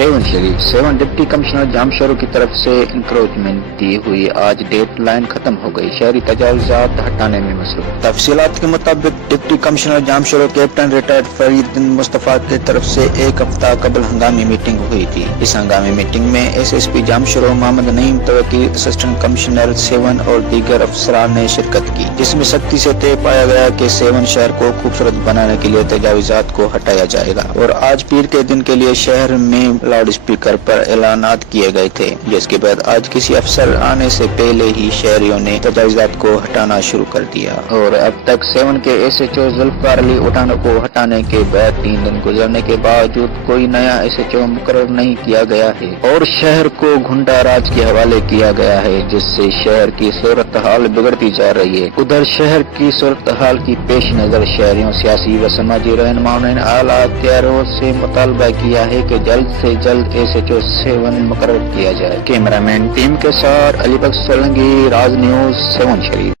Seven शरीफ 7 deputy commissioner जामशोरों की तरफ से इंक्रोचमेंट दी हुई आज डेड लाइन खत्म हो गई। शहरी तजावुजात हटाने में मसरूफ। तफसीलात के मुताबिक deputy commissioner Jamshoro captain retired Farid Mustafa की तरफ से एक हफ्ता कबल हंगामी मीटिंग हुई थी। इस हंगामी मीटिंग में SSP Jamshoro Mohammad Naeem Tawakkal, assistant commissioner Sehwan और दीगर अफसरान ने शिरकत की, जिसमें सख्ती से तय पाया गया कि सेवन शहर को खूबसूरत बनाने के लिए तजावुजात को हटाया जाएगा। और आज पीर के दिन के लिए शहर में लाउड स्पीकर पर ऐलानात किए गए थे, जिसके बाद आज किसी अफसर आने से पहले ही शहरियों ने तजावुजात को हटाना शुरू कर दिया। और अब तक सेवन के SHO जुल्फकार अली उठानो को हटाने के बाद 3 दिन गुजरने के बावजूद कोई नया SHO मुकर्रर नहीं किया गया है और शहर को गुंडा राज के हवाले किया गया है, जिससे शहर की सूरत हाल बिगड़ती जा रही है। उधर शहर की सूरत हाल की पेश नजर शहरियों, सियासी व समाजी रहनुमाओं ने आला अख्तियारों से मुतालबा किया है कि जल्द से जल्द SHO 7 मुकर्रर किया जाए। कैमरामैन टीम के साथ अली बख्श सोलंकी, राज न्यूज 7 शरीफ।